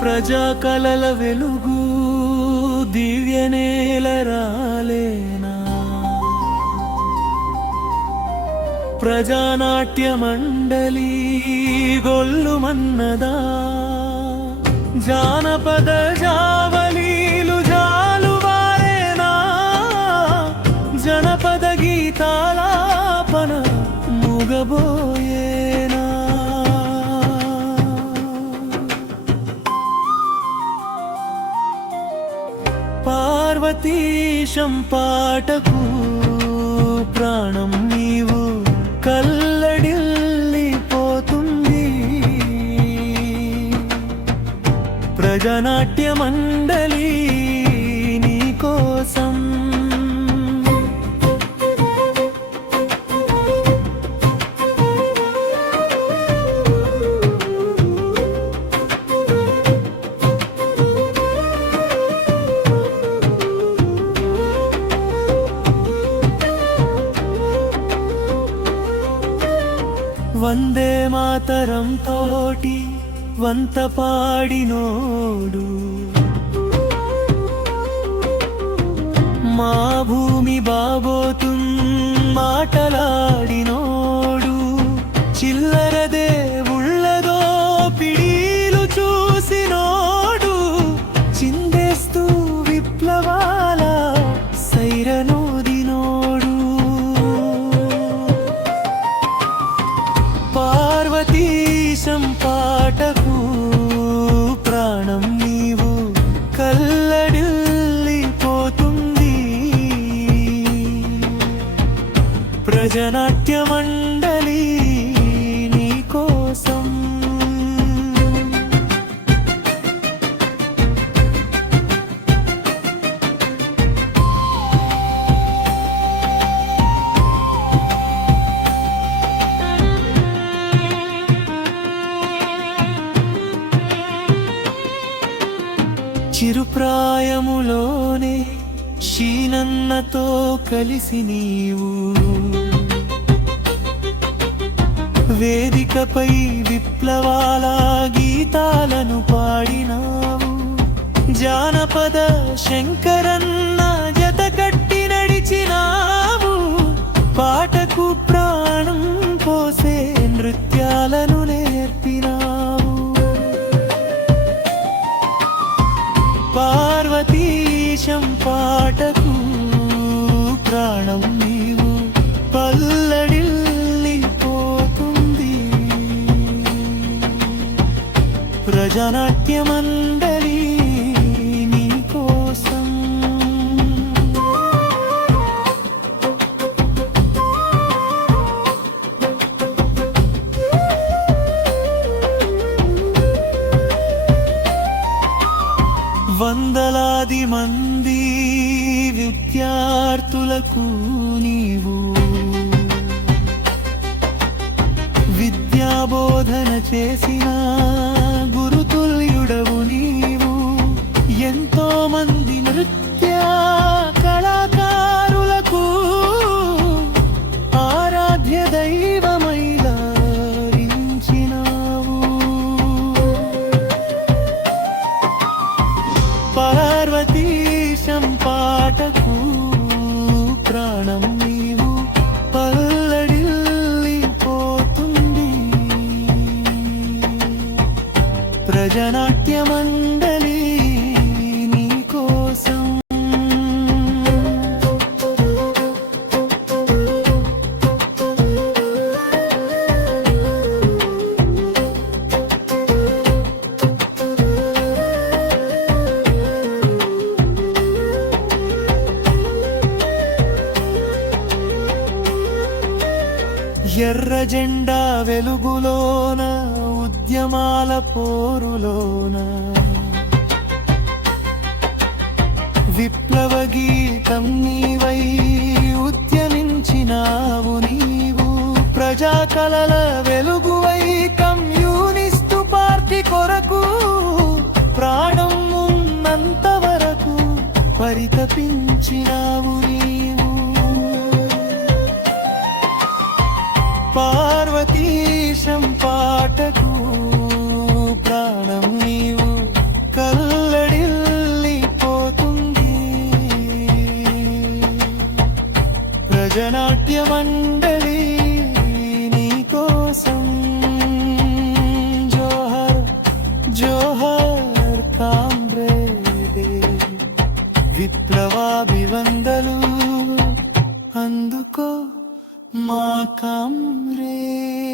ప్రజా కలల వెలుగు దివ్యనేల రాలేనా, ప్రజానాట్య మండలి గొల్లుమన్నదా, జానపద జావలీలు జాలువారేనా, జనపద గీతాలాపన ముగబోయేనా. పార్వతీశం పాటకు ప్రాణం నీవు కల్లడిల్లిపోతుంది, ప్రజానాట్య మండలి నీ కోసం. వందే మాతరం తోటి వంత పాడినోడు, మా భూమి బాబోతుం మాటలాడినోడు, చిల్లర దేవుళ్ళదో పిడీలు చూసినోడు, చిందేస్తూ విప్లవాల సైరనోదినోడు. పార్వతీశం పాటకు ప్రాణం నీవు కల్లడిల్లిపోతుంది, ప్రజానాట్య మండలి నీ కోసం. చిరుప్రాయములోనే శీనన్నతో కలిసి నీవు వేదికపై విప్లవాల గీతాలను పాడినావు, జానపద శంకరన్న జత కట్టి నడిచినావు, పాటకు ప్రాణం పోసే నృత్యాలను నేర్పినావు. పార్వతీశం పాటకు ప్రాణం నీవు పల్లడిల్లిపోతుంది, ప్రజానాట్య మండలి నీ కోసం. వందలాది మంది విద్యార్థులకు నీవు విద్యాబోధన చేసిన గురుతుల్యుడవు నీవు, ఎంతో మంది నృత్య కళాకారులకు ఆరాధ్య దైవమై ధరించినావు. పార్వతీశం పాటకు ప్రాణం నీవు పల్లడిల్లిపోతుంది, ప్రజానాట్య మండలి నీ కోసం. ఎర్ర జెండా వెలుగులోన ఉద్యమాల పోరులోన విప్లవ గీతం నీవై ఉద్యమించినావు నీవు, ప్రజా కలల వెలుగువై కమ్యూనిస్టు పార్టీ కొరకు ప్రాణం ఉన్నంత వరకు పరితపించినావు నీవు. ప్రజనాట్య మండలి నీకోసం జోహర్ జోహర్ కామ్రేడే విప్లవాభివందలు అందుకో మా కామ్రేడ్